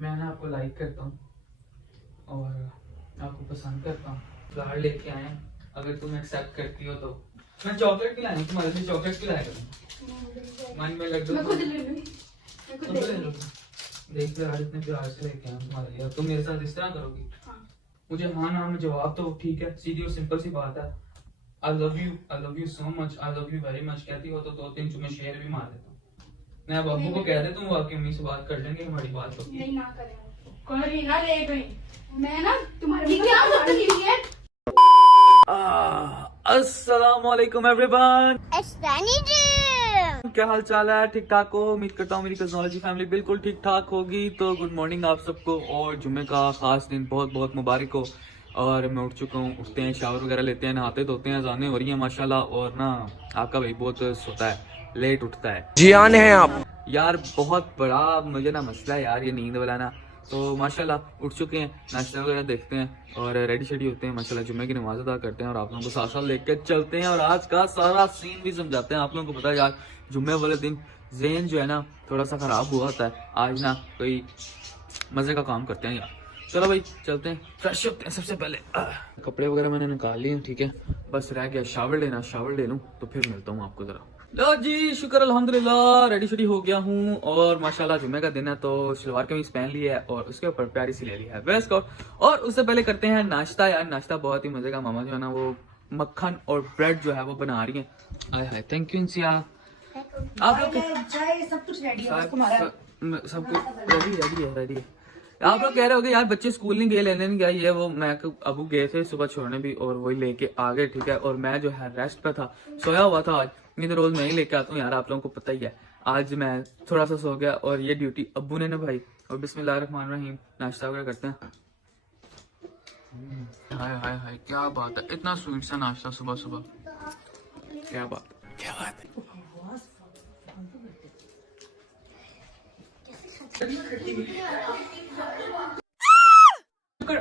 मैं ना आपको लाइक करता हूँ और आपको पसंद करता हूँ। फ्लावर लेके आए हैं, अगर तुम एक्सेप्ट करती हो तो मैं चॉकलेट खिलाऊंगा तुम्हारे लिए। चॉकलेट खिलाएगा मन में लड्डू मैं खुद ले लूंगी, मैं खुद ले लूंगी। देख लो यार, इतने प्यार से लेके आया हूँ तुम्हारे लिए, तुम मेरे साथ इस तरह करोगी? हाँ। मुझे हाँ ना में जवाब तो ठीक है, सीधी और सिंपल सी बात है। आई love you so much, I love you very much कहती हो तो 2-3 चुम्मे शेयर भी मार देता हूँ। मैं अब अब्बू को कह देता हूँ, आपकी मम्मी से बात कर लेंगे, हमारी बात होगी। नहीं ना करें, कोई ना ले गई मैं ना तुम्हारे क्या बदतमीजी है। अस्सलाम वालेकुम एवरीवन, क्या हाल चाल है? ठीक ठाक हो? उम्मीद करता हूँ मेरी कज़नोलॉजी फैमिली बिल्कुल ठीक ठाक होगी। तो गुड मॉर्निंग आप सबको, और जुम्मे का खास दिन बहुत बहुत मुबारक हो। और मैं उठ चुका हूँ, उठते हैं, शावर वगैरह लेते हैं, नहाते धोते हैं, अज़ानें हो रही हैं माशाल्लाह। और ना आपका भाई बहुत सोता है, लेट उठता है। जियान है आप यार बहुत बड़ा मुझे ना मसला है यार, ये नींद वाला ना। तो माशाल्लाह उठ चुके हैं, नाश्ता वगैरह देखते हैं और रेडी शेडी होते हैं माशाल्लाह, जुम्मे की नमाज अदा करते हैं और आप लोगों को साथ साथ लेकर चलते हैं और आज का सारा सीन भी समझाते हैं। आप लोगों को पता है यार, जुम्मे वाले दिन ज़हन जो है ना थोड़ा सा ख़राब हुआ होता है। आज ना कोई मज़े का काम करते हैं यार। चलो भाई चलते हैं, फ्रेश होते हैं। सबसे पहले कपड़े वगैरह मैंने निकाल लिए, ठीक है, बस रह गया शावर लेना। शावर ले लूँ तो फिर मिलता हूँ आपको ज़रा। लो जी, शुक्र अल्हम्दुलिल्लाह, रेडी शेडी हो गया हूँ और माशाल्लाह जुम्मे का दिन है तो शलवार कमीज पहन ली है और उसके ऊपर प्यारी सी ले ली है वेस्ट कोट। और उससे पहले करते हैं नाश्ता। यार नाश्ता बहुत ही मजे का, मामा जो है ना वो मक्खन और ब्रेड जो है वो बना रही है। आय हाय, थैंक यू इंसिया। आप लोग सब कुछ रेडी है, सब कुछ रेडी है। आप लोग कह रहे होगे यार बच्चे स्कूल नहीं गए, लेने नहीं गए, ये वो मैं अबू गए थे सुबह छोड़ने भी और वही लेके आ गए, ठीक है। और मैं जो है रेस्ट पे था, सोया हुआ था। आज नहीं तो रोज मैं ही लेके आता हूँ यार, आप लोगों को पता ही है। आज मैं थोड़ा सा सो गया और ये ड्यूटी अब्बू ने निभाई। और बिस्मिल्लाहिर्रहमानिर्रहीम, नाश्ता वगैरह करते हैं। हाय हाय हाय, क्या बात है, इतना स्वीट सा नाश्ता सुबह सुबह, क्या बात है।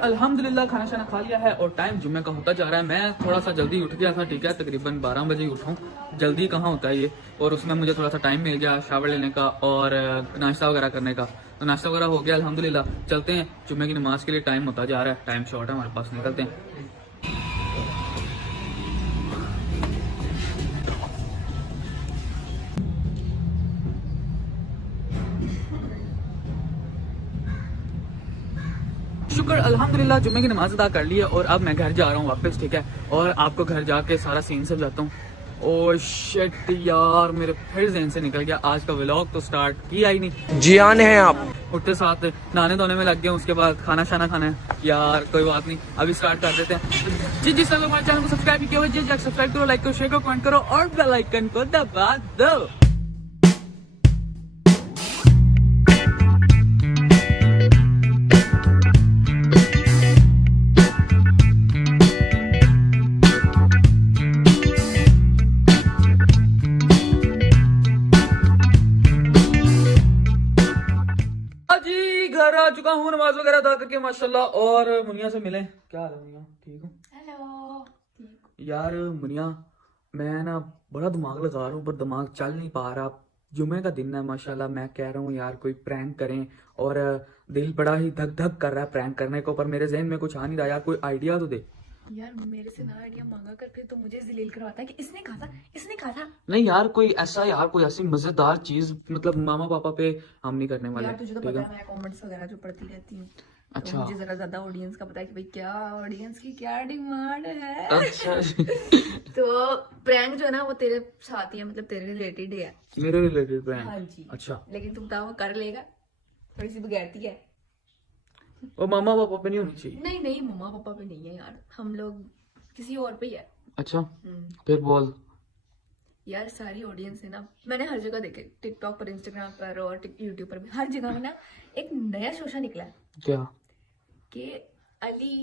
अल्हम्दुलिल्लाह खाना शाना खा लिया है और टाइम जुम्मे का होता जा रहा है। मैं थोड़ा सा जल्दी उठ गया था, ठीक है, तकरीबन 12 बजे ही उठाऊँ, जल्दी कहाँ होता है ये। और उसमें मुझे थोड़ा सा टाइम मिल गया शावर लेने का और नाश्ता वगैरह करने का। तो नाश्ता वगैरह हो गया अल्हम्दुलिल्लाह। चलते हैं, जुम्मे की नमाज के लिए टाइम होता जा रहा है, टाइम शॉर्ट है हमारे पास, निकलते हैं। शुक्र अल्हम्दुलिल्लाह, जुम्मे की नमाज अदा कर ली है और अब मैं घर जा रहा हूँ वापस, ठीक है। और आपको घर जाके सारा सीन समझाता हूँ। ओ शिट यार, मेरे फिर ज़हन से निकल गया, आज का व्लॉग तो स्टार्ट किया ही नहीं। जियान है आप उठते साथ नहाने धोने में लग गए, उसके बाद खाना शाना खाना है यार, कोई बात नहीं, अभी स्टार्ट कर देते हैं। जी जी, सब हमारे चैनल को सब्सक्राइब किया हुआ जी, सब्सक्राइब करो, लाइक करो, शेयर करो, कमेंट करो और बेल आइकन को दबा दो। जी घर आ चुका हूँ नमाज वगैरह अदा करके माशाल्लाह। और मुनिया से मिले, क्या हाल है मुनिया, ठीक हो? हेलो यार मुनिया, मैं ना बड़ा दिमाग लगा रहा हूँ पर दिमाग चल नहीं पा रहा। जुमे का दिन है माशाल्लाह, मैं कह रहा हूँ यार कोई प्रैंक करें और दिल बड़ा ही धक धक कर रहा है प्रैंक करने को, पर मेरे जहन में कुछ आ नहीं रहा यार, कोई आइडिया तो दे। यार, मेरे से ना आइडिया मांगा कर फिर तो मुझे जलील करवाता है कि इसने कहा था, इसने कहा था। नहीं यार, कोई ऐसा यार, कोई ऐसी मजेदार चीज, मतलब मामा पापा पे हम नहीं करने वाले, यार तुझे तो ठीक पता है? है मैं कमेंट्स वगैरह जो पढ़ती रहती हूँ, तो अच्छा मुझे जरा ज्यादा ऑडियंस का पता है कि भाई क्या ऑडियंस की क्या डिमांड है। अच्छा तो प्रैंक जो है ना वो तेरे साथ ही है, मतलब तेरे रिलेटेड ही है। मेरे रिलेटेड प्रैंक? हाँ जी। अच्छा, लेकिन तुम बताओ वो कर लेगा? थोड़ी सी बगैरती है। और मामा पापा पे नहीं होनी चाहिए? नहीं नहीं, मम्मा पापा पे नहीं है यार, हम लोग किसी और पे ही है। अच्छा फिर बोल। यार सारी ऑडियंस है ना, मैंने हर जगह देखे, टिकटॉक पर, इंस्टाग्राम पर और यूट्यूब पर भी, हर जगह में ना एक नया शोशा निकला है क्या? कि अली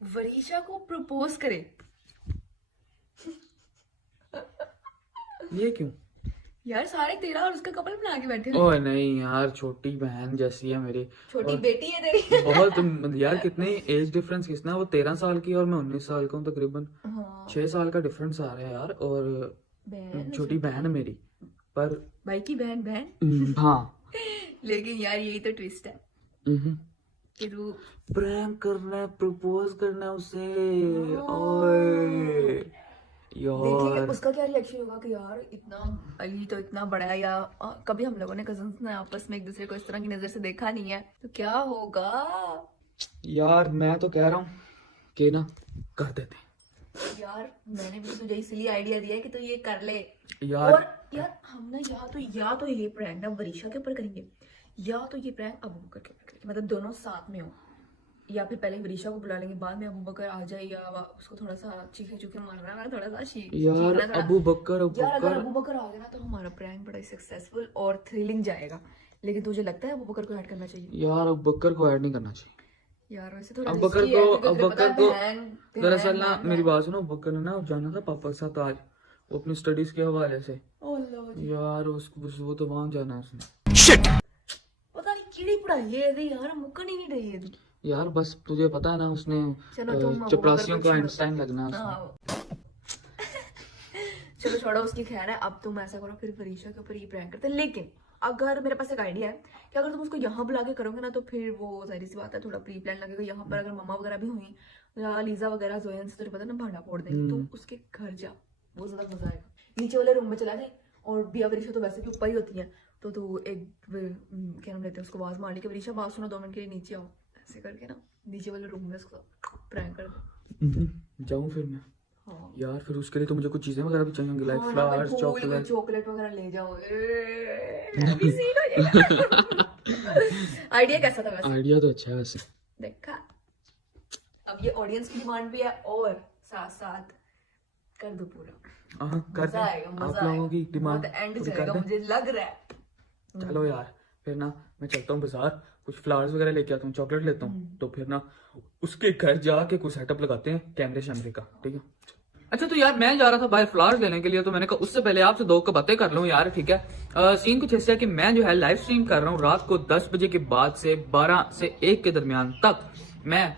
वरीशा को प्रपोज करे। ये क्यों? यार सारे तेरा और उसका कपल बना के बैठे हैं। ओह नहीं यार, छोटी बहन जैसी है मेरी, छोटी और बेटी है तेरी। बहुत यार, कितने एज डिफरेंस, कितना, वो 13 साल की और मैं 19 साल का हूँ, तकरीबन हाँ 6 साल का डिफरेंस आ रहा है यार। और बहन, छोटी बहन है मेरी, पर भाई की बहन बहन। हाँ। लेकिन यार यही तो ट्विस्ट है, कि तू प्रैंक करना है, प्रपोज करना है उसे। ओए देखिए यार उसका क्या रिएक्शन होगा कि यार इतना अली तो इतना बड़ा है, या कभी हम लोगों ने कजन्स ने आपस में एक दूसरे को इस तरह की नजर से देखा नहीं है, तो क्या होगा। यार मैं तो कह रहा हूँ कि ना कर देते हैं। यार मैंने भी तुझे इसलिए आइडिया दिया है कि तू ये कर ले। यार और यार हम ना या तो ये प्रैंक ना वरीशा के ऊपर करेंगे, या तो ये प्रैंक अबू बकर के ऊपर करेंगे, मतलब दोनों साथ में हो। या फिर पहले वरीशा को बुला लेंगे, बाद में अबू बकर आ जाए, या उसको थोड़ा सा चीखे चूखे मारना है, थोड़ा सा यार चीखना थोड़ा। अबू बकर यार अगर अबू बकर आ गया ना तो हमारा प्रैंक बड़ा सक्सेसफुल और थ्रिलिंग जाएगा। लेकिन तुझे लगता है अबू बकर को ऐड करना चाहिए? यार अबू बकर को ऐड नहीं करना चाहिए। यार वैसे थोड़ा अबू बकर risky है, को क्योंकि तुझे पता है मेरा साल ना, मेरी बात सुनो, अबू बकर ने ना जाना था पापा के साथ आज, वो अपनी स्टडीज के हवाले से। यार वो तो वहां जाना है उसने। पता नहीं कीड़ी पढ़ाई है ये यार, मुक्कन ही नहीं रही है। यार बस तुझे पता है ना, उसने चलो तुम अबू चपरासियों बकर का को आइंस्टाइन लगना है उसने। हाँ। चलो छोड़ो उसकी, खैर है। अब तुम ऐसा करो, फिर वरीशा के ऊपर ये प्रैंक करते हैं। लेकिन अगर मेरे पास एक आइडिया है कि अगर तुम उसको यहाँ बुला के करोगे ना तो फिर वो जाहिर सी बात है थोड़ा प्री प्लान लगेगा। यहाँ पर अगर मम्मा वगैरह भी हुई या लीजा वगैरह जोयन से, तुझे पता है ना भाड़ा फोड़ देंगे, तो उसके घर जा, वो ज्यादा मजा आएगा। नीचे वाले रूम में चला जाए, और बिया वरीशा तो वैसे भी ऊपर ही होती है, तो तू एक क्या नाम लेते हैं उसको, आवाज मार ली कि वरीशा बात सुनो 2 मिनट के लिए नीचे आओ, ऐसे करके ना नीचे वाले रूम में उसको प्रैंक कर दे। जाऊं फिर मैं? हाँ यार फिर उसके लिए तो मुझे कुछ चीजें वगैरह भी चाहिए होंगी, लाइक फ्लावर्स, चॉकलेट। चॉकलेट वगैरह ले जाओ। अभी सीन हो जाएगा। आइडिया कैसा था वैसे? आइडिया तो अच्छा है वैसे। देखा, अब ये ऑडियंस की डिमांड भी है और साथ साथ कर दो पूरा। हाँ कर मजा आएगा, दे, मजा आप लोगों की डिमांड एंड पूरी कर जाएगा, दे। मुझे लग रहा है। चलो यार फिर ना मैं चलता हूँ बाजार, कुछ फ्लावर्स वगैरह लेके आता हूँ, चॉकलेट लेता हूँ, तो फिर ना उसके घर जाके कुछ सेटअप लगाते हैं कैमरे शैमरे का, ठीक है। अच्छा तो यार मैं जा रहा था बाहर फ्लावर्स लेने के लिए, तो मैंने कहा उससे पहले आपसे 2 बातें कर लूं यार, ठीक है। सीन कुछ ऐसा है कि मैं जो है लाइव स्ट्रीम कर रहा हूँ रात को 10 बजे के बाद से 12 से 1 के दरमियान तक। मैं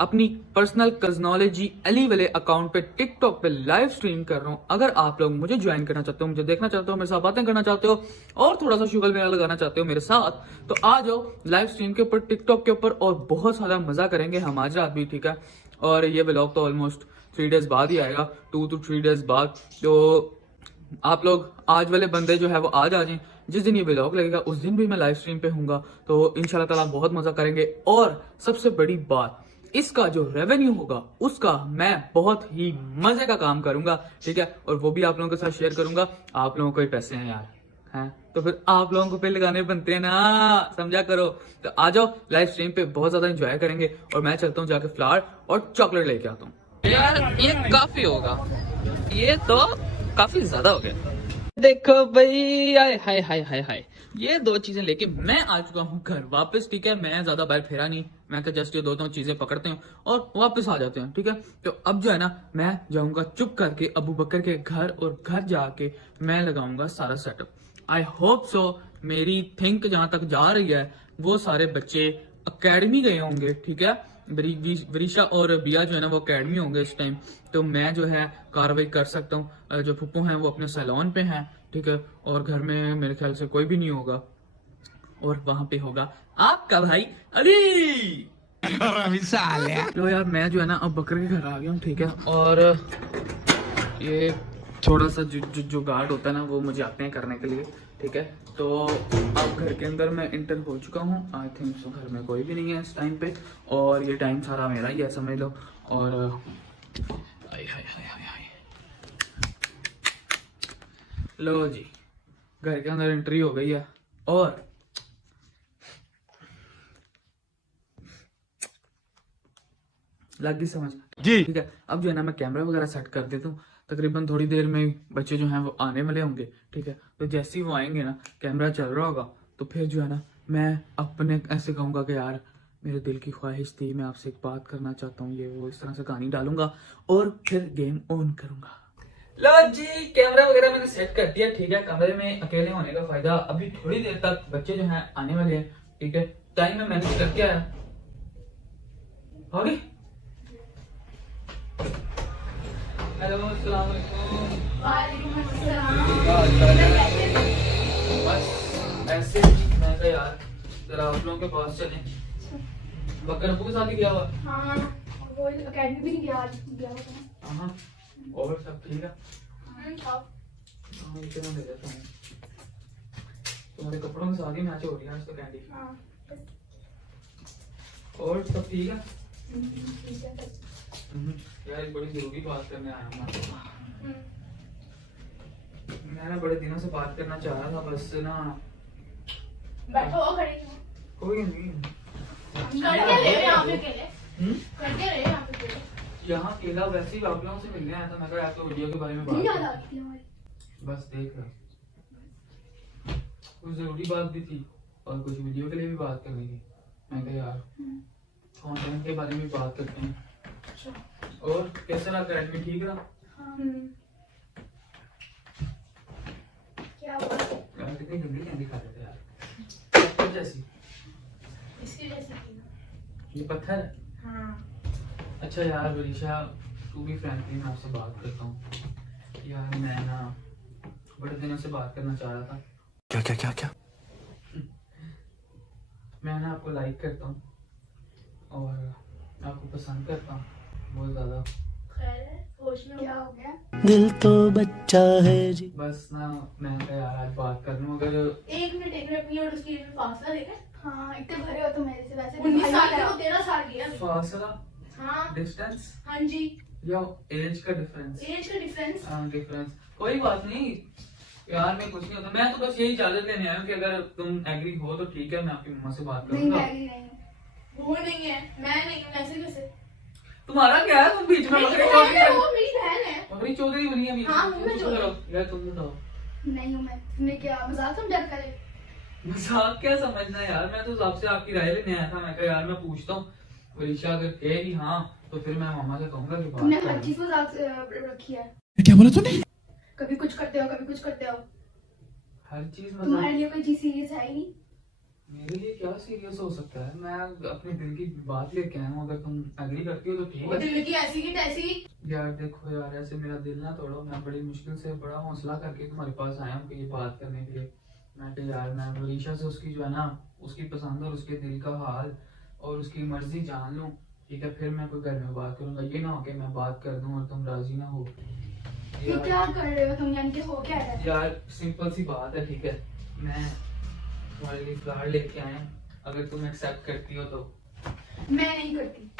अपनी पर्सनल कज़नोलॉजी अली वाले अकाउंट पे टिकटॉक पे लाइव स्ट्रीम कर रहा हूँ। अगर आप लोग मुझे ज्वाइन करना चाहते हो, मुझे देखना चाहते हो, मेरे साथ बातें करना चाहते हो और थोड़ा सा शुगल मेरा लगाना चाहते हो मेरे साथ, तो आ जाओ लाइव स्ट्रीम के ऊपर, टिकटॉक के ऊपर, और बहुत सारा मजा करेंगे हम आज रात भी, ठीक है। और ये व्लॉग तो ऑलमोस्ट 3 डेज बाद ही आएगा, 2 to 3 डेज बाद। तो आप लोग आज वाले बंदे जो है वो आज आ जाएं, जिस दिन ये व्लॉग लगेगा उस दिन भी मैं लाइव स्ट्रीम पे हूँगा, तो इंशाल्लाह ताला बहुत मजा करेंगे। और सबसे बड़ी बात, इसका जो रेवेन्यू होगा उसका मैं बहुत ही मजे का काम करूंगा, ठीक है, और वो भी आप लोगों के साथ शेयर करूंगा। आप लोगों को ही पैसे हैं यार, हैं तो फिर आप लोगों को पे लगाने बनते हैं ना, समझा करो। तो आ जाओ लाइव स्ट्रीम पे, बहुत ज्यादा एंजॉय करेंगे। और मैं चलता हूँ जाके फ्लावर और चॉकलेट लेके आता हूँ। यार ये काफी होगा, ये तो काफी ज्यादा हो गया। देखो भाई, हाय हाय हाय हाय हाय, ये 2 चीजें लेके मैं आ चुका हूँ घर वापस, ठीक है। मैं ज्यादा बाहर फेरा नहीं, मैं तो जस्ट ये 2 चीजें पकड़ते हैं और वापस आ जाते हैं, ठीक है। तो अब जो है ना मैं जाऊंगा चुप करके अबू बकर के घर, और घर जाके मैं लगाऊंगा सारा सेटअप। आई होप सो, मेरी थिंक जहां तक जा रही है वो सारे बच्चे अकेडमी गए होंगे, ठीक है। वरीशा और बिया जो है ना वो अकेडमी होंगे इस टाइम, तो मैं जो है कार्रवाई कर सकता हूँ। जो फुप्पू हैं वो अपने सैलून पे हैं, ठीक है, और घर में मेरे ख्याल से कोई भी नहीं होगा, और वहां पे होगा आपका भाई अली। लो यार मैं जो है ना अब बकर के घर आ गया हूँ, ठीक है। और ये थोड़ा सा जो गार्ड होता है ना वो मुझे आते हैं करने के लिए, ठीक है। तो अब घर के अंदर मैं इंटर हो चुका हूँ, आई थिंक सो घर में कोई भी नहीं है इस टाइम पे, और ये टाइम सारा मेरा ही है समझ लो। और हाय हाय हाय हाय हाय, लो जी घर के अंदर एंट्री हो गई है। और लग गई समझ जी, ठीक है। अब जो है ना मैं कैमरा वगैरह सेट कर देता हूँ, तकरीबन थोड़ी देर में बच्चे जो हैं वो आने वाले होंगे, ठीक है। तो जैसे ही वो आएंगे ना, कैमरा चल रहा होगा, तो फिर जो है ना मैं अपने ऐसे कहूँगा कि यार मेरे दिल की ख्वाहिश थी, मैं आपसे एक बात करना चाहता हूँ, ये वो इस तरह से कहानी डालूंगा और फिर गेम ऑन करूंगा। लो जी कैमरा वगैरह मैंने सेट कर दिया, ठीक है। कमरे में अकेले होने का फायदा, अभी थोड़ी देर तक बच्चे जो हैं आने वाले हैं, ठीक है। टाइम में मैनेज करके आया। होगी हेलो अस्सलाम वालेकुम। बस ऐसे ही मैं कहा यार जरा आप लोगों के पास चले। बकर अब्बू के साथ ही गया हुआ? हाँ, वो अकेडमी भी नहीं गया, गया हुआ था। हाँ, और सब ठीक है? खाओ। हाँ, इतना दे देता हूँ। तुम्हारे कपड़ों के साथ ही मैच हो रही है आज तो कैंडी। हाँ, और सब ठीक है? ठीक है सब। यार एक बड़ी जरूरी बात करने आया हूँ मैं। मैं ना बड़े दिनों से बात करना चाह रहा था, बस ना बैठो, खड़े क्यों? कोई नहीं। करके ले यहाँ पे केले। हम्म? करके ले यहाँ पे केले। यहाँ केला वैसे ही आप लोगों से मिलने आया था, मैं कहा आपको वीडियो के बारे में नहीं बात याद आ करूं। रही थी हमारी। बस देख रहा, कुछ जरूरी बात भी थी और कुछ वीडियो के लिए भी बात करनी थी। मैं कहा यार कंटेंट के बारे में बात करते हैं। अच्छा। और कैसा रहा अकेडमी, ठीक रहा? हाँ। क्या हुआ? यार कितनी गंदी कैंडी खा रहे थे यार, पत्थर जैसी। इसकी जैसी थी ना। ये पत्थर है? हाँ। अच्छा यार वरीशा, तू भी फ्रेंकली मैं आपसे बात करता हूँ यार। मैं ना बड़े दिनों से बात करना चाह रहा था। क्या क्या क्या क्या? मैं ना आपको लाइक करता हूँ और आपको पसंद करता हूँ बहुत ज्यादा। खैर है, होश में क्या हो गया? दिल तो बच्चा है जी। बस ना मैं कहा यार आज बात कर लूँ। अगर 1 मिनट अपनी और उसकी में फासला देखा। हाँ, इतने भरे हो तो मेरे से वैसे 19 साल के हो, 13 साल की है अभी। फासला, हाँ डिस्टेंस हाँ जी, या एज का डिफरेंस? एज का डिफरेंस। हाँ डिफरेंस, कोई बात नहीं यार, मैं कुछ नहीं होता। मैं तो बस यही इजाजत लेने आया हूँ कि अगर तुम एग्री हो तो ठीक है, मैं आपकी मम्मा से बात नहीं, करूंगा। मैं agree नहीं हूँ। वो नहीं है, मैं नहीं हूँ, ऐसे कैसे? तुम्हारा क्या है, तुम बीच में मेरी बकरी बहन चौधरी है, वो मेरी बहन है। बकरी चौधरी बनी है बीच हाँ, में। मैं तुम चौधरी। करो यार, तुम बताओ। नहीं हूँ मैं। तुमने क्या मजाक समझा करे? मजाक क्या समझना है यार, मैं तो आपसे आपकी राय लेने आया था। मैं कहा यार मैं पूछता हूँ, वरीशा अगर कहेगी हाँ तो फिर मैं मामा से कहूंगा कि तुमने बात हर करो। चीज मजाक रखी है। क्या बोला तूने? कभी कुछ करते हो, कभी कुछ करते हो। हर चीज तुम्हारे मतलब लिए कोई चीज सीरियस है ही नहीं। मेरे लिए क्या सीरियस हो सकता है? मैं अपने दिल की बात लेके आया हूँ, अगर तुम एग्री करती हो तो ठीक वो है। दिल की ऐसी की तैसी। यार देखो यार, ऐसे मेरा दिल ना तोड़ो। मैं बड़ी मुश्किल से बड़ा हौसला करके तुम्हारे पास आया हूँ कि ये बात करने के लिए। मैं कहा यार मैं वरीशा से उसकी जो है ना उसकी पसंद और उसके दिल का हाल और उसकी मर्जी जान लूँ, ठीक है? फिर मैं कोई घर में बात करूंगा। ये ना हो कि मैं बात कर दूं और तुम राजी ना हो। ये क्या कर रहे हो तुम? यानी कि हो क्या रहा है? यार सिंपल सी बात है, ठीक है? मैं तुम्हारे लिए फ्लावर लेके आया हूं, अगर तुम एक्सेप्ट करती हो तो। मैं नहीं करती।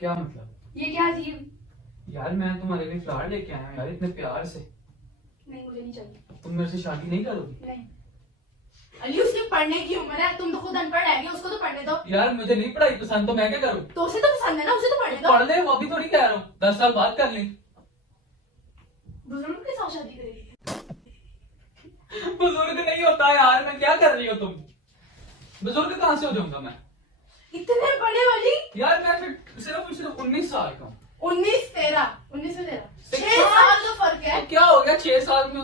क्या मतलब? ये क्या अजीब? यार मैं तुम्हारे लिए फ्लावर लेके आया हूं यार, इतने प्यार से। नहीं, मुझे नहीं चाहिए। तुम मेरे से शादी नहीं करोगी? नहीं। अली उसकी पढ़ने की उम्र है, तुम तो खुद अनपढ़ है, उसको तो पढ़ने दो। यार मुझे नहीं पढ़ाई पसंद, तो मैं क्या करूं? तो उसे तो पसंद है ना, उसे तो पढ़ने दो। पढ़ ले, वो अभी थोड़ी कह रहा हूँ 10 साल बाद कर ली। बुजुर्ग के साथ शादी करेगी? बुजुर्ग नहीं होता यार, मैं क्या कर रही हो तुम? बुजुर्ग कहाँ से हो जाऊंगा मैं? इतने बड़े वाली? यार मैं फिर सिर्फ 19 साल का हूँ। 19 13 19 में 13 6 6 साल का फर्क है। तो क्या हो गया 6 साल में?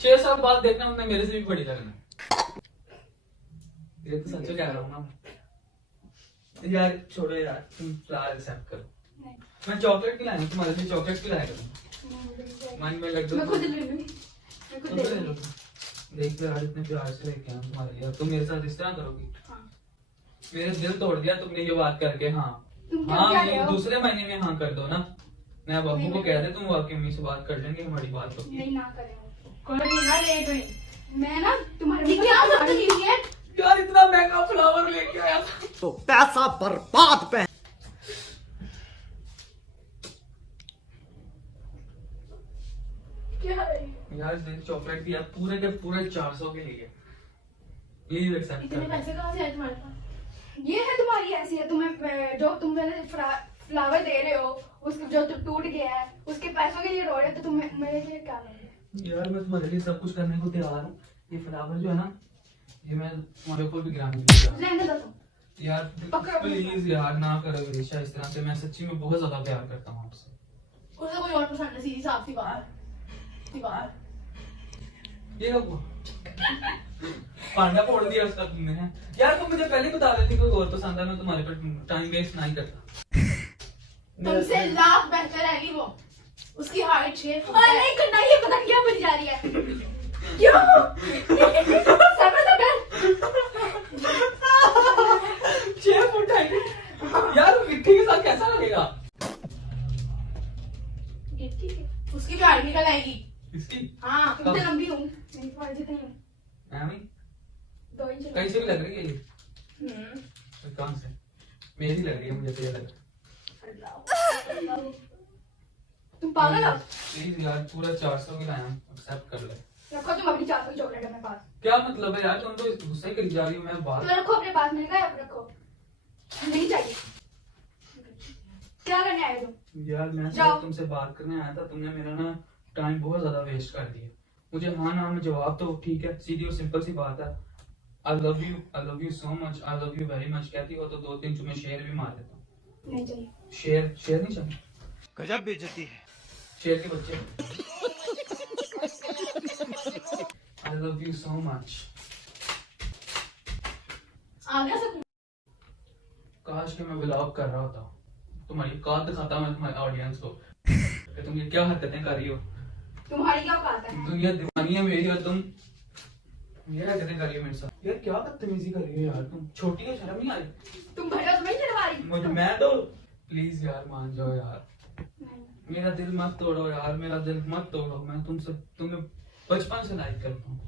6 साल बाद देखना उन्हें मेरे से भी बड़ी लगना। ये तो सच कह रहा हूँ ना यार। छोड़ो यार, तुम फ्लावर एक्सेप्ट करो। नहीं। मैं चॉकलेट खिलाऊंगा तुम्हारे लिए, चॉकलेट खिलाया करूँ। नहीं, मुझे नहीं चाहिए। मन में लड्डू मैं खुद ले लूंगी। मैं खुद तो ले ले लूंगी। लो। देख लो यार, इतने प्यार से लेके आया हूं तुम्हारे लिए, तुम मेरे साथ इस तरह करोगी? हाँ। मेरे दिल तोड़ दिया तुमने ये बात करके। हाँ तुम क्या हाँ, क्या मुझे रहे हो? दूसरे महीने में हाँ कर दो ना। मैं बाबू नहीं, को नहीं। कह दे, तुम वाकई मम्मी से बात कर लेंगे, हमारी बात होगी। नहीं, ना करें। कोई नहीं ना ले गई। मैं ना तुम्हारे ये मुंह क्या पे बदतमीजी है? यार इतना महंगा फ्लावर लेके आया था। तो पैसा बर्बाद पे। क्या है? यार दिन चॉकलेट दिया पूरे के पूरे 400 के लिए। प्लीज एक्सेप्ट इतने कर। पैसे कहाँ से आए तुम्हारे पास? ये है तुम्हारी हैसियत। तुम्हें जो तुम मेरे फ्लावर दे रहे हो, उसको जो टूट गया है, उसके पैसों के लिए रो रहे हो, तो तुम्हें मेरे लिए क्या लोगे? यार मैं तुम्हारे लिए सब कुछ करने को तैयार हूँ। ये फ्लावर जो है ना, ये मैं तुम्हारे ऊपर भी गिराने दूंगा। रहने दो तुम। यार पकड़ो। प्लीज यार ना करो विदिशा इस तरह से, मैं सच्ची में बहुत ज्यादा प्यार करता हूँ आपसे। उसे कोई और पसंद है, सीधी साफ सी बात। सी बात। ये क्या हुआ? पांडा फोड़ दिया उसका तुमने है? यार तुम मुझे पहले बता रहे थे कोई और पसंद है, मैं तुम्हारे पर टाइम वेस्ट नहीं करता। तुमसे लाख बेहतर है वो। उसकी हाइट 6 फुट और है। नहीं करना, ये पता नहीं क्या बन जा रही है। क्यों? सबर तो कर। 6 फुट हाइट यार, मिट्टी के साथ कैसा लगेगा? ये ठीक है। उसकी भी हाइट निकल आएगी। इसकी हाँ इतनी लंबी हूँ मेरी फाइट जितनी हूँ एमी 2 इंच कहीं से भी लग रही है ये? हम्म। कौन से? मेरी लग रही है मुझे, तो ये लग रहा है। तुम पागल हो प्लीज यार, पूरा 400 की लाया, एक्सेप्ट कर ले। रखो तुम अपनी 400 की चॉकलेट अपने पास क्या मतलब है यार, तुम तो गुस्से करी जा रही हो। मैं तो बात रखो अपने पास, मैंने कहा रखो नहीं चाहिए। क्या करने आए तुम? यार, मैं जाओ। सिर्फ तुमसे बात करने आया था, तुमने मेरा ना टाइम बहुत ज्यादा वेस्ट कर दिया। मुझे हाँ ना में जवाब तो ठीक है, सीधी और सिंपल सी बात है। आई love you so much, I love you very much कहती हो तो 2-3 तुम्हें शेर भी मार देता हूँ। नहीं चाहिए। शेर नहीं चाहिए? गजब बेइज्जती है। शेर के बच्चे। I love you so much. आ गया सब। काश कि मैं ब्लॉग कर रहा होता, तुम्हारी औकात दिखाता मैं तुम्हारे ऑडियंस को कि तुम ये क्या हरकतें कर रही हो। तुम्हारी क्या औकात है? दुनिया दीवानी है मेरी और तुम ये हरकतें कर रही हो मेरे साथ। यार क्या बदतमीजी कर रही हो यार, तुम छोटी हो, शर्म नहीं आ रही? तुम भैया तुम्हें चढ़वा रही? मुझे मैं तो प्लीज यार मान जाओ यार, मेरा दिल मत तोड़ो यार, मेरा दिल मत तोड़ो। मैं तुम्हें बचपन से लाइक करता हूँ,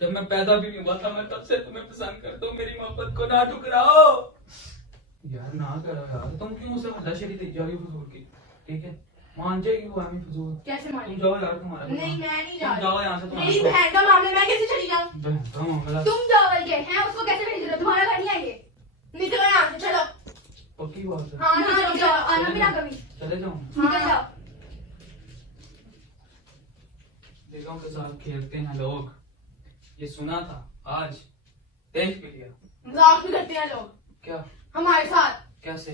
जब मैं पैदा भी नहीं हुआ था मैं तब से तुम्हें पसंद करता हूँ। मेरी मोहब्बत को ना ठुकराओ यार, ना करो यार। तुम क्यों उसे हल्लाशेरी दे जा रही हो फजूल की? ठीक है, मान जाएगी वो हमें फजूल। कैसे तुम मानी? जाओ यार, तुम्हारा नहीं मैं नहीं जा तुम जाओ यहाँ से, रही। मेरी बहन का मामला, मैं कैसे चली जाऊँ? तुम्हारा तुम जाओ बल्कि हैं, उसको कैसे भेज रहे हो? तुम्हारा घर नहीं है ये? निकलो यहाँ से, चलो। पक्की बात है। हाँ हाँ, निकल जाओ, आना भी ना कभी। चले जाऊँ? निकल जाओ। बेगों के साथ खेलते हैं लोग, ये सुना था, आज देख भी लिया। मजाक भी करते हैं लोग क्या? हमारे साथ। कैसे?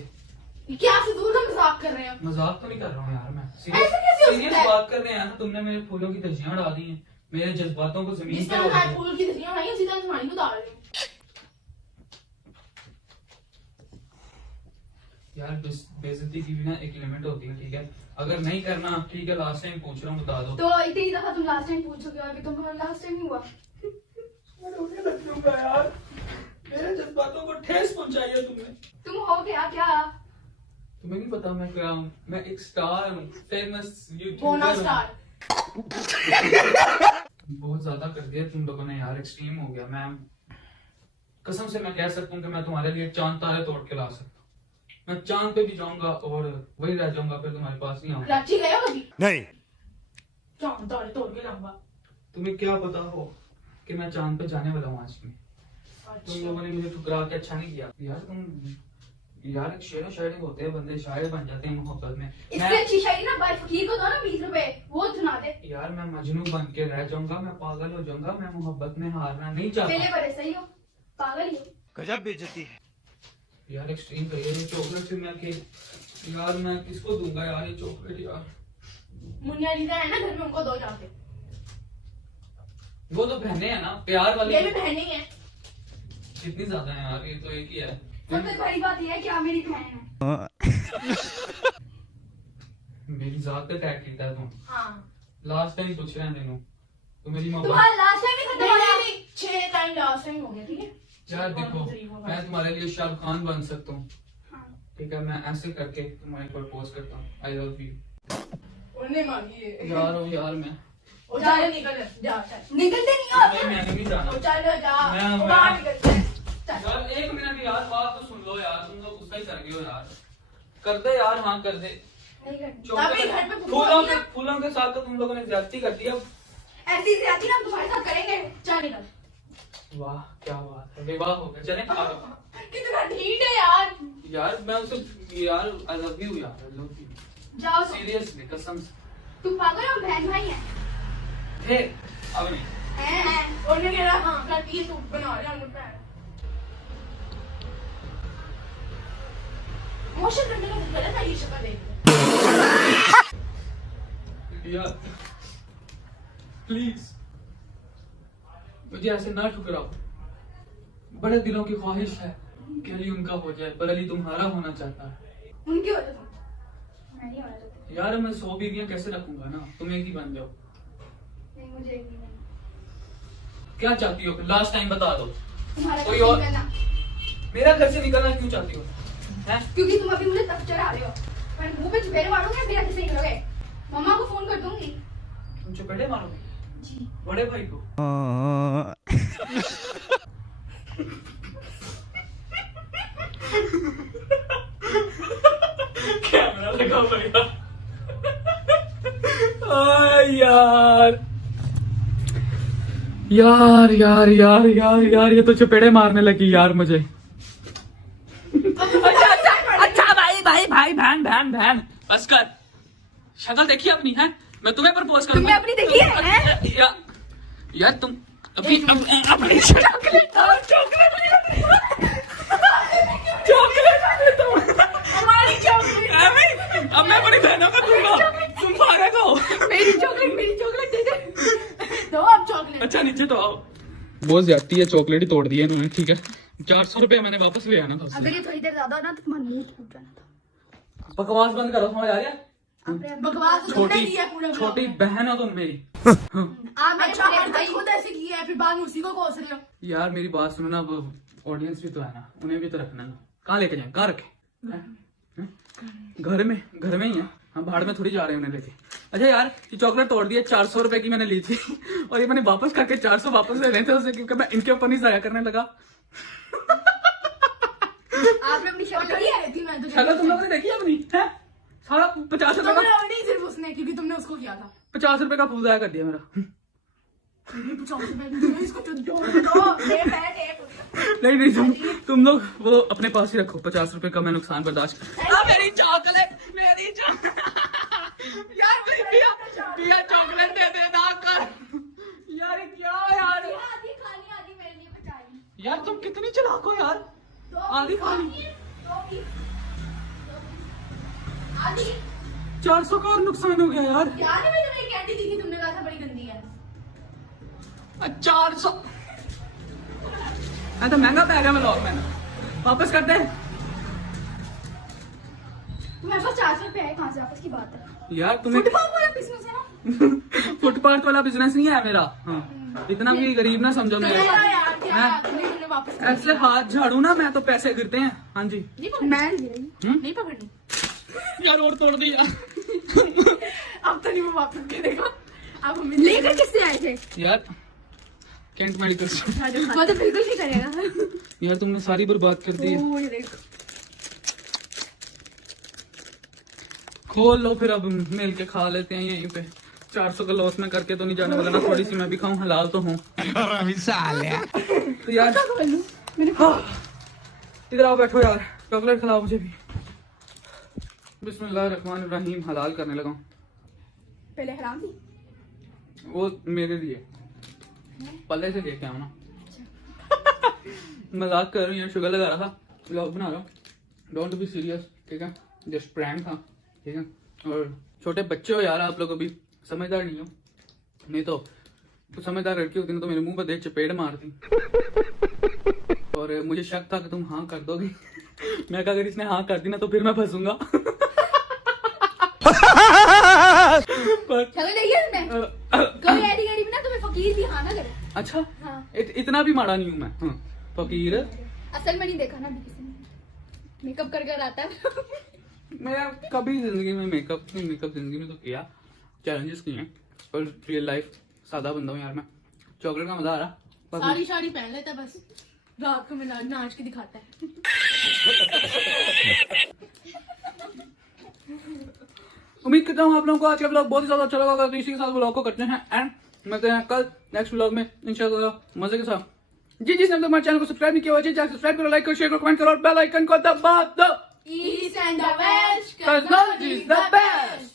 ये क्या फिजूल का मजाक कर रहे हो? मजाक तो नहीं कर रहा हूँ यार मैं, ऐसे कैसे हो सीरियस सकता है? बात कर रहे हैं ना। तुमने मेरे फूलों की धज्जियां उड़ा दी हैं, मेरे जज्बातों को जमीन जिस पे तरह उड़ा मैं दिया। फूल की धज्जियां उड़ाई, उसी तरह तुम्हारी को उतार रही हूँ। यार बेइज्जती की भी ना एक लिमिट होती है, ठीक है? अगर नहीं करना ठीक है, लास्ट टाइम पूछ रहा हूँ, बता दो। तो इतनी दफा तुम लास्ट टाइम पूछ चुके हो, अभी तुम लास्ट टाइम ही हुआ। मैं रोने लग जाऊंगा यार, मेरे जज्बातों को ठेस पहुंचाई है तुमने। तुम हो गया क्या? तुम्हें नहीं पता मैं क्या हूँ? मैं एक स्टार हूँ, फेमस बोना यूट्यूबर। स्टार। बहुत ज्यादा कर दिया तुम लोगों ने यार, एक्सट्रीम हो गया। मैं कसम से मैं कह सकता हूँ कि मैं तुम्हारे लिए चांद तारे तोड़ के ला सकता हूँ। मैं चांद पे भी जाऊंगा और वही रह जाऊंगा, फिर तुम्हारे पास नहीं आऊंगा। कराची गए हो कभी? नहीं। चांद तारे तोड़ के लाऊंगा। तुम्हें क्या पता हो कि मैं चांद पे जाने वाला हूँ आज में? तुम लोगों ने मुझे ठुकरा के अच्छा नहीं किया यार। तुम यार एक शेर शायरी होते हैं, बंदे शायर बन जाते हैं मोहब्बत में। इससे अच्छी शायरी ना भाई फकीर को दो ना 20 रुपए, वो सुना दे। यार मैं मजनू बन के रह जाऊंगा, मैं पागल हो जाऊंगा, मैं मोहब्बत में हारना नहीं चाहता। पहले बड़े सही हो, पागल ही हो। गजब बेइज्जती है। यार एक्सट्रीम कर ये चॉकलेट से मैं के यार मैं किसको दूंगा यार ये चॉकलेट यार? मुन्ना लीजा है ना घर में, उनको दो जाके। वो तो बहने हैं ना, प्यार वाली। ये भी बहनें ही हैं। कितनी ज्यादा है यार, ये तो एक ही है। सबसे बड़ी बात यह है कि आप मेरी बहन है। मेरी जात पे टैग किया है तुम। हाँ। लास्ट टाइम पूछ रहे हैं तेनू, तो मेरी मोहब्बत। तुम्हारा लास्ट टाइम ही खत्म हो गया। नहीं 6 टाइम लास्ट टाइम हो गया, ठीक है? यार देखो, 1, 2, 3, 4, 5. मैं तुम्हारे लिए शाहरुख खान बन सकता हूँ, हाँ। ठीक है? मैं ऐसे करके तुम्हारे प्रपोज करता हूँ, आई लव यू। उन्हें मांगी है। यार ओ यार मैं ओ चलो निकल जा, चल। निकलते नहीं हो नहीं, मैंने नहीं जाना। ओ चलो जा। मैं- ओ बाहर निकल जा। चल। यार एक मिनट यार, बात तो सुन लो यार, तुम लोग गुस्सा ही कर गए हो यार। कर दे यार, हाँ कर दे। नहीं करनी। तभी घर पे चॉकलेट फूलों के साथ तो तुम लोगों ने ज्यादती कर दी अब। ऐसी ज्यादती ना हम तुम्हारे साथ करेंगे। चल निकल। वाह क्या बात है, विवाह हो गया। चले आ जाओ। कितना ढीठ है यार। यार मैं उसे यार आई लव यू यार, आई लव यू जाओ तुम। सीरियसली, कसम से। तुम पागल हो, बहन भाई हैं। थे अब नहीं। हैं उन्हें कह रहा हाँ करती है, तू बना रहा है मुझे। मोशन करने का दिल कर रहा है, ये शक्ल देख के। यार प्लीज मुझे ऐसे ना ठुकराओ। बड़े दिलों की ख्वाहिश है कि अली उनका हो जाए, पर अली तुम्हारा होना चाहता है। उनकी वजह से मैं नहीं होना चाहती। यार मैं 100 बीवियां कैसे रखूंगा ना, तुम एक ही बन जाओ। नहीं मुझे एक नहीं बनना। क्या चाहती हो? लास्ट टाइम बता दो, तुम्हारा कोई घर से और- निकलना। मेरा घर से निकलना क्यों चाहती हो हैं? क्योंकि तुम अभी मुझे तब चढ़ा रहे हो। मैं मुंह पे चुपेरे मारूंगी, मेरा कैसे निकलोगे? मम्मा को फोन कर दूंगी। तुम चपेटे मारोगे बड़े भाई को? कैमरा लगा भैया। यार यार यार यार यार यार ये तो चपेड़े मारने लगी यार मुझे। अच्छा भाई भाई भाई बहन बहन बहन बस कर। शक्ल देखी अपनी है? मैं तुम्हें प्रपोज करूंगा। तुमने अपनी देखी है? यार तुम अपनी अपनी चॉकलेट हमारी चॉकलेट, अब मैं अपनी बहनों को दूंगा। तुम फारे को मेरी चॉकलेट दे दे। दो अब चॉकलेट। अच्छा नीचे तो आओ। बहुत ज्यादा है, चॉकलेट ही तोड़ दी है इन्होंने। ठीक है 400 रुपया मैंने वापस ले आना था। अगर ये थोड़ी देर ज्यादा हो ना तो तुम्हारा मुंह फूट जाना था। बकवास बंद करो, समझ आ रही है? बकवास तो तुमने की है पूरे छोटी बहन हो तुम मेरी। आप मेरे अच्छा बड़े हरकत भाई खुद ऐसी की है फिर बाद में उसी को कोस रहे हो। यार मेरी बात सुनो ना, ऑडियंस भी तो है ना, उन्हें भी तो रखना है। कहाँ लेके जाए? कहाँ रखे? हैं? घर में ही है। हम बाहर में थोड़ी जा रहे हैं उन्हें लेके। अच्छा यार ये चॉकलेट तोड़ दी है, 400 रुपए की मैंने ली थी और ये मैंने वापस करके 400 वापस ले रहे थे उसे, क्योंकि मैं इनके ऊपर नहीं जाया करने लगा। आपने अपनी शक्ल पकड़ी है थी मैं तो। चलो तुम लोगों ने देखी अपनी है? सारा 50 रुपए तुमने का नहीं सिर्फ उसने क्योंकि तुमने उसको किया था। 50 रुपए का फूल जाया कर दिया मेरा। इसको तो दो टेप है टेप। नहीं तुम लोग वो अपने पास ही रखो। 50 रुपए का मैं नुकसान बर्दाश्त मेरी चॉकलेट यार भैया चॉकलेट दे दे ना कर यार। क्या यार आधी खानी आधी मेरे लिए बचाई। यार तुम कितनी चालाक हो यार। आधी खानी आधी 400 का और नुकसान हो गया यार। यार मैंने तुम्हें एक कैंडी दी थी, तुमने कहा था बड़ी गंदी है। 400 तो महंगा पै गया। मैं लॉक मैंने वापस कर दे। तुम्हारे पास 400 रुपए है, कहाँ से आपस की बात है? यार तुम्हें फुटबॉल वाला बिजनेस है ना? फुटपाथ वाला बिजनेस नहीं है मेरा। हाँ इतना भी गरीब ना समझो मेरे चलेगा यार क्या हैं? तुमने वापस कर ऐसे हाथ झाड़ू ना मैं तो पैसे गिरते हैं। हाँ जी नहीं पकड़नी। मैं ले रही हूँ। नहीं पकड़नी। यार और तोड़ दी यार। अब तो नहीं वो वापस करेगा। अब हमें लेकर किससे आए थे? यार कैंट मेडिकल से। वो तो बिल्कुल नहीं करेगा। यार तुमने सारी बर्बाद कर दी है। वो ये देख। खोल लो फिर, अब मिल के खा लेते हैं यहीं पे। 400 का लॉस में करके तो नहीं जाने वाला ना, थोड़ी सी मैं भी खाऊं, हलाल तो हूँ। तो यार हाँ, इधर आओ बैठो यार, चॉकलेट खिलाओ मुझे भी। बिस्मिल्लाहिर्रहमानिर्रहीम। हलाल करने लगा हूं। पहले हराम थी। वो मेरे लिए पहले से लेके आओ ना। मजाक कर रही हूँ यार, शुगर लगा रहा था, व्लॉग बना रहा हूँ। डोंट बी सीरियस, ठीक है? जस्ट प्रैंक था, ठीक है? और छोटे बच्चे हो यार आप लोग, अभी समझदार नहीं हो। नहीं तो समझदार लड़की होती ना तो मेरे मुंह पर देख चपेट मारती। और मुझे शक था कि तुम हाँ कर दोगे। मैं कहा अगर इसने हाँ कर दी ना तो फिर मैं फंसूंगा। पर चलो देखिए तुमने कोई ऐडी गरीब ना तुम्हें फकीर भी हाँ ना करे। अच्छा हाँ। इतना भी माड़ा नहीं हूँ मैं। हाँ, फकीर असल में नहीं देखा ना अभी किसी ने। मेकअप कर कर आता है। मैं कभी जिंदगी में मेकअप जिंदगी में तो किया, चैलेंजेस किए हैं, पर रियल लाइफ सादा बंदा हूँ यार मैं। चॉकलेट का मजा आ रहा बस। सारी साड़ी पहन लेता है बस, रात को मैं नाच के दिखाता है। उम्मीद करता हूँ आप लोगों को आज का ब्लॉग बहुत ही ज्यादा अच्छा लगा। तो इसी के साथ ब्लॉग को करते हैं एंड मिलते हैं कल नेक्स्ट ब्लॉग में इंशाल्लाह मजे के साथ। जी जिसने हमारे चैनल को सब्सक्राइब नहीं किया हुआ सब्सक्राइब करो, लाइक करो, शेयर करो, कमेंट करो और बेल आइकन को दबा दो। East and the West, Technology is the best.